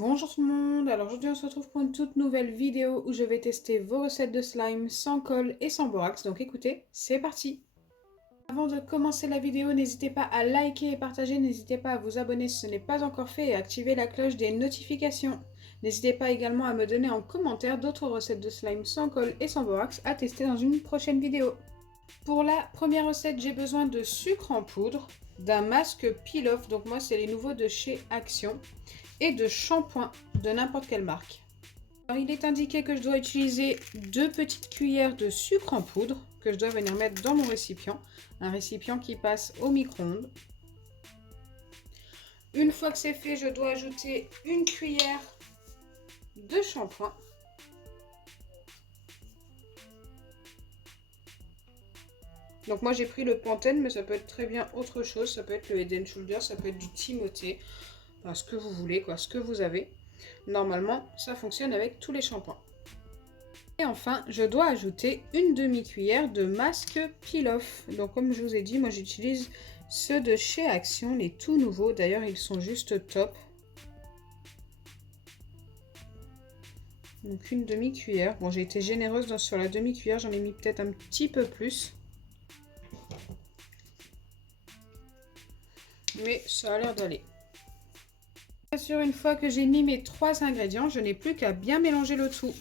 Bonjour tout le monde, alors aujourd'hui on se retrouve pour une toute nouvelle vidéo où je vais tester vos recettes de slime sans colle et sans borax, donc écoutez, c'est parti. Avant de commencer la vidéo, n'hésitez pas à liker et partager, n'hésitez pas à vous abonner si ce n'est pas encore fait et à activer la cloche des notifications. N'hésitez pas également à me donner en commentaire d'autres recettes de slime sans colle et sans borax à tester dans une prochaine vidéo. Pour la première recette, j'ai besoin de sucre en poudre, d'un masque peel-off, donc moi c'est les nouveaux de chez Action, et de shampoing de n'importe quelle marque. Alors, il est indiqué que je dois utiliser 2 petites cuillères de sucre en poudre que je dois venir mettre dans mon récipient, un récipient qui passe au micro-ondes. Une fois que c'est fait, je dois ajouter une cuillère de shampoing. Donc moi j'ai pris le Pantene, mais ça peut être très bien autre chose, ça peut être le Head & Shoulders, ça peut être du Timothée, enfin, ce que vous voulez, quoi, ce que vous avez. Normalement, ça fonctionne avec tous les shampoings. Et enfin, je dois ajouter une demi-cuillère de masque peel-off. Donc comme je vous ai dit, moi j'utilise ceux de chez Action, les tout nouveaux. D'ailleurs, ils sont juste top. Donc une demi-cuillère. Bon, j'ai été généreuse sur la demi-cuillère, j'en ai mis peut-être un petit peu plus. Mais ça a l'air d'aller. Bien sûr, une fois que j'ai mis mes 3 ingrédients, je n'ai plus qu'à bien mélanger le tout.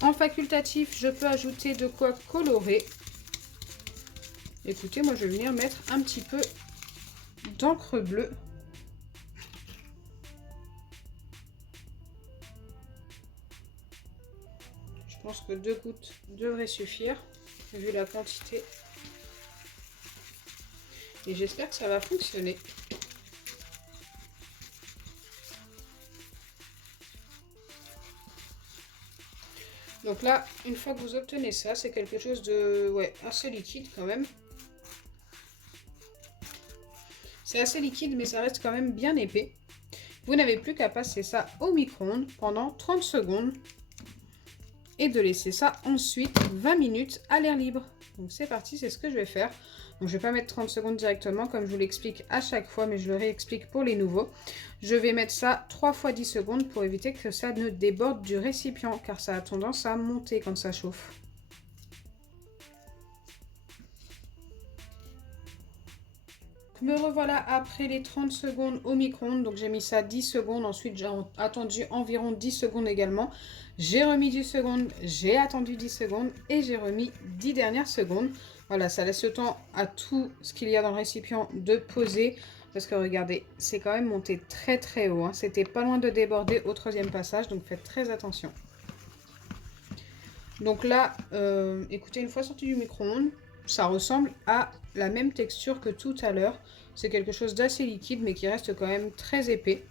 En facultatif, je peux ajouter de quoi colorer. Écoutez, moi je vais venir mettre un petit peu d'encre bleue. Je pense que 2 gouttes devraient suffire, vu la quantité. Et j'espère que ça va fonctionner. Donc là, une fois que vous obtenez ça, c'est quelque chose de assez liquide quand même. C'est assez liquide, mais ça reste quand même bien épais. Vous n'avez plus qu'à passer ça au micro-ondes pendant 30 secondes et de laisser ça ensuite 20 minutes à l'air libre. Donc c'est parti, c'est ce que je vais faire. Donc je ne vais pas mettre 30 secondes directement comme je vous l'explique à chaque fois, mais je le réexplique pour les nouveaux. Je vais mettre ça 3 fois 10 secondes pour éviter que ça ne déborde du récipient, car ça a tendance à monter quand ça chauffe. Me revoilà après les 30 secondes au micro-ondes, donc j'ai mis ça 10 secondes, ensuite j'ai attendu environ 10 secondes également. J'ai remis 10 secondes, j'ai attendu 10 secondes et j'ai remis 10 dernières secondes. Voilà, ça laisse le temps à tout ce qu'il y a dans le récipient de poser. Parce que regardez, c'est quand même monté très très haut, hein. C'était pas loin de déborder au 3e passage, donc faites très attention. Donc là, écoutez, une fois sorti du micro-ondes, ça ressemble à la même texture que tout à l'heure. C'est quelque chose d'assez liquide, mais qui reste quand même très épais.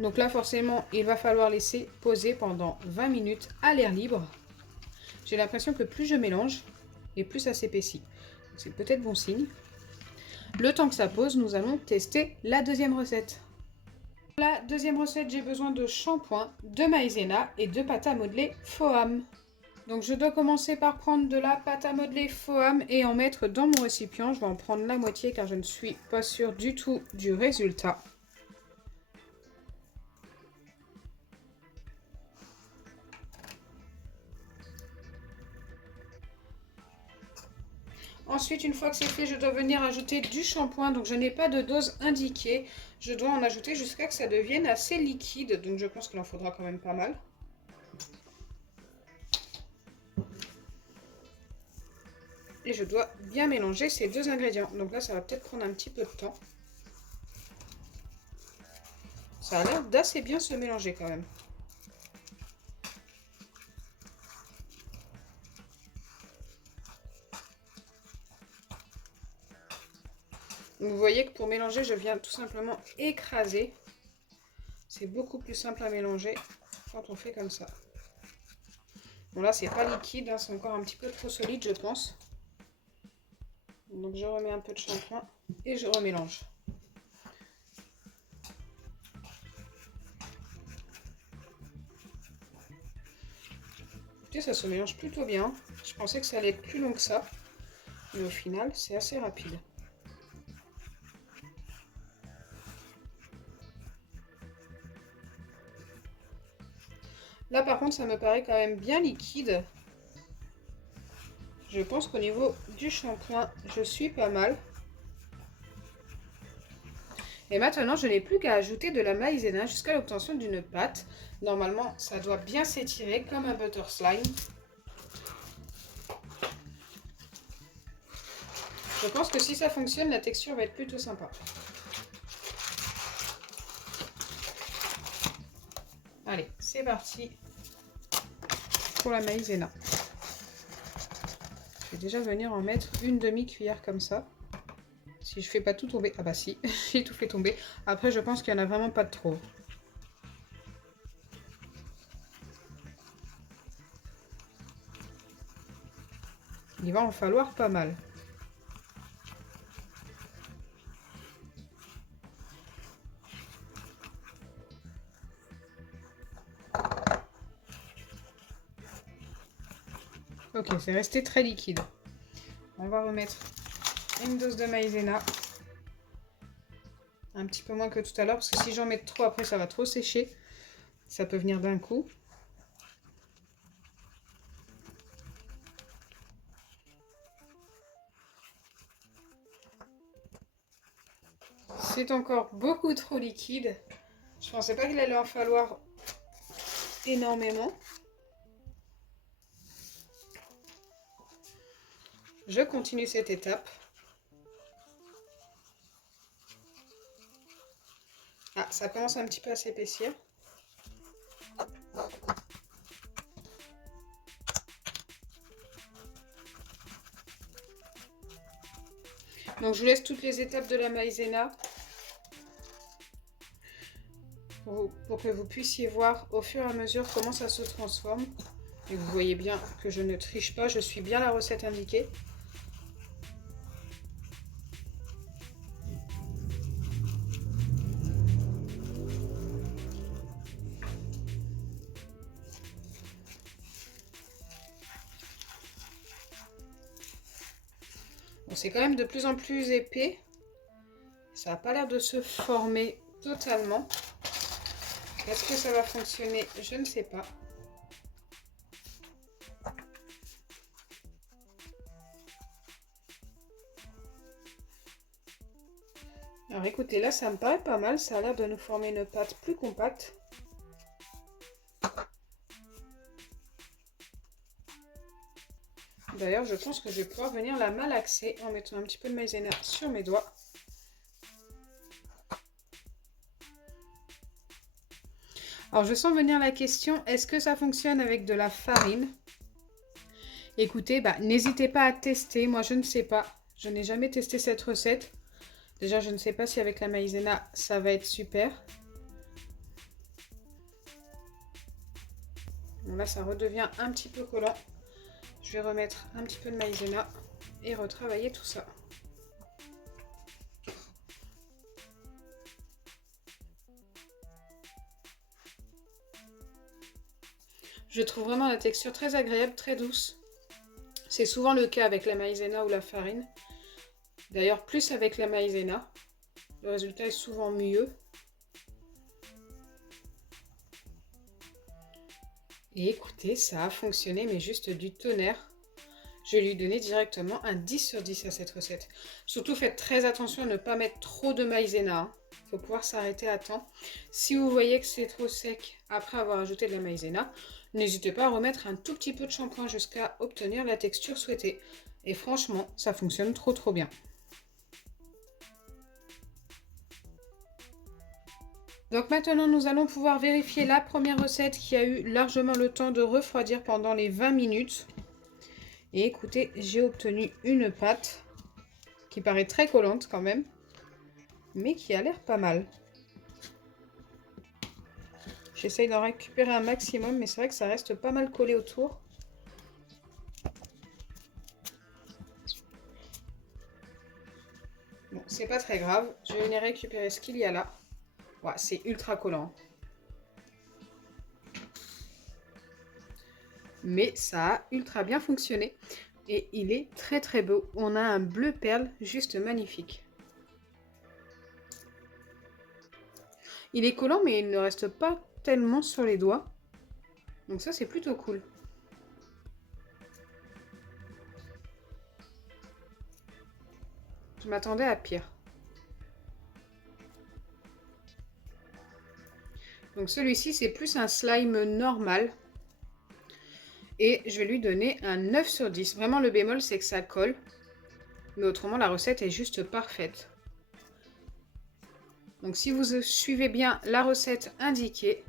Donc là, forcément, il va falloir laisser poser pendant 20 minutes à l'air libre. J'ai l'impression que plus je mélange, et plus ça s'épaissit. C'est peut-être bon signe. Le temps que ça pose, nous allons tester la deuxième recette. Pour la deuxième recette, j'ai besoin de shampoing, de maïzena et de pâte à modeler Foam. Donc je dois commencer par prendre de la pâte à modeler Foam et en mettre dans mon récipient. Je vais en prendre la moitié car je ne suis pas sûre du tout du résultat. Ensuite, une fois que c'est fait, je dois venir ajouter du shampoing. Donc je n'ai pas de dose indiquée. Je dois en ajouter jusqu'à ce que ça devienne assez liquide. Donc je pense qu'il en faudra quand même pas mal. Et je dois bien mélanger ces 2 ingrédients. Donc là, ça va peut-être prendre un petit peu de temps. Ça a l'air d'assez bien se mélanger quand même. Donc vous voyez que pour mélanger, je viens tout simplement écraser. C'est beaucoup plus simple à mélanger quand on fait comme ça. Bon là, c'est pas liquide, hein, c'est encore un petit peu trop solide, je pense. Donc je remets un peu de shampoing et je remélange. Écoutez, ça se mélange plutôt bien. Je pensais que ça allait être plus long que ça. Mais au final, c'est assez rapide. Là, par contre, ça me paraît quand même bien liquide. Je pense qu'au niveau du shampoing, je suis pas mal. Et maintenant, je n'ai plus qu'à ajouter de la maïzena jusqu'à l'obtention d'une pâte. Normalement, ça doit bien s'étirer comme un butter slime. Je pense que si ça fonctionne, la texture va être plutôt sympa. Allez, c'est parti pour la maïzena. Je vais déjà venir en mettre une demi-cuillère comme ça. Si je fais pas tout tomber... Ah bah si, j'ai tout fait tomber. Après, je pense qu'il n'y en a vraiment pas de trop. Il va en falloir pas mal. Ok, c'est resté très liquide. On va remettre une dose de maïzena. Un petit peu moins que tout à l'heure, parce que si j'en mets trop, après ça va trop sécher. Ça peut venir d'un coup. C'est encore beaucoup trop liquide. Je pensais pas qu'il allait en falloir énormément. Je continue cette étape. Ah, ça commence un petit peu à s'épaissir. Donc je vous laisse toutes les étapes de la maïzena pour que vous puissiez voir au fur et à mesure comment ça se transforme. Et vous voyez bien que je ne triche pas, je suis bien la recette indiquée. Bon, c'est quand même de plus en plus épais. Ça n'a pas l'air de se former totalement. Est-ce que ça va fonctionner? Je ne sais pas. Alors écoutez, là ça me paraît pas mal. Ça a l'air de nous former une pâte plus compacte. D'ailleurs, je pense que je vais pouvoir venir la malaxer en mettant un petit peu de maïzena sur mes doigts. Alors, je sens venir la question, est-ce que ça fonctionne avec de la farine? Écoutez, n'hésitez pas à tester. Moi, je ne sais pas. Je n'ai jamais testé cette recette. Déjà, je ne sais pas si avec la maïzena, ça va être super. Bon, là, ça redevient un petit peu collant. Je vais remettre un petit peu de maïzena et retravailler tout ça. Je trouve vraiment la texture très agréable, très douce. C'est souvent le cas avec la maïzena ou la farine. D'ailleurs, plus avec la maïzena. Le résultat est souvent mieux. Et écoutez, ça a fonctionné, mais juste du tonnerre. Je vais lui donner directement un 10 sur 10 à cette recette. Surtout, faites très attention à ne pas mettre trop de maïzena. Il faut pouvoir s'arrêter à temps. Si vous voyez que c'est trop sec après avoir ajouté de la maïzena, n'hésitez pas à remettre un tout petit peu de shampoing jusqu'à obtenir la texture souhaitée. Et franchement, ça fonctionne trop bien. Donc maintenant, nous allons pouvoir vérifier la première recette qui a eu largement le temps de refroidir pendant les 20 minutes. Et écoutez, j'ai obtenu une pâte qui paraît très collante quand même, mais qui a l'air pas mal. J'essaye d'en récupérer un maximum, mais c'est vrai que ça reste pas mal collé autour. Bon, c'est pas très grave, je vais venir récupérer ce qu'il y a là. Ouais, c'est ultra collant. Mais ça a ultra bien fonctionné. Et il est très très beau. On a un bleu perle juste magnifique. Il est collant mais il ne reste pas tellement sur les doigts. Donc ça c'est plutôt cool. Je m'attendais à pire. Donc celui-ci c'est plus un slime normal. Et je vais lui donner un 9 sur 10. Vraiment le bémol c'est que ça colle. Mais autrement la recette est juste parfaite. Donc si vous suivez bien la recette indiquée,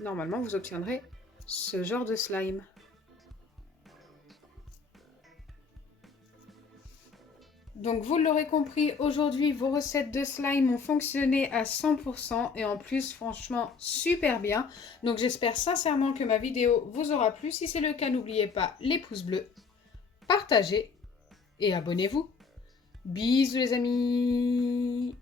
normalement vous obtiendrez ce genre de slime. Donc vous l'aurez compris, aujourd'hui vos recettes de slime ont fonctionné à 100% et en plus franchement super bien. Donc j'espère sincèrement que ma vidéo vous aura plu. Si c'est le cas, n'oubliez pas les pouces bleus, partagez et abonnez-vous. Bisous les amis!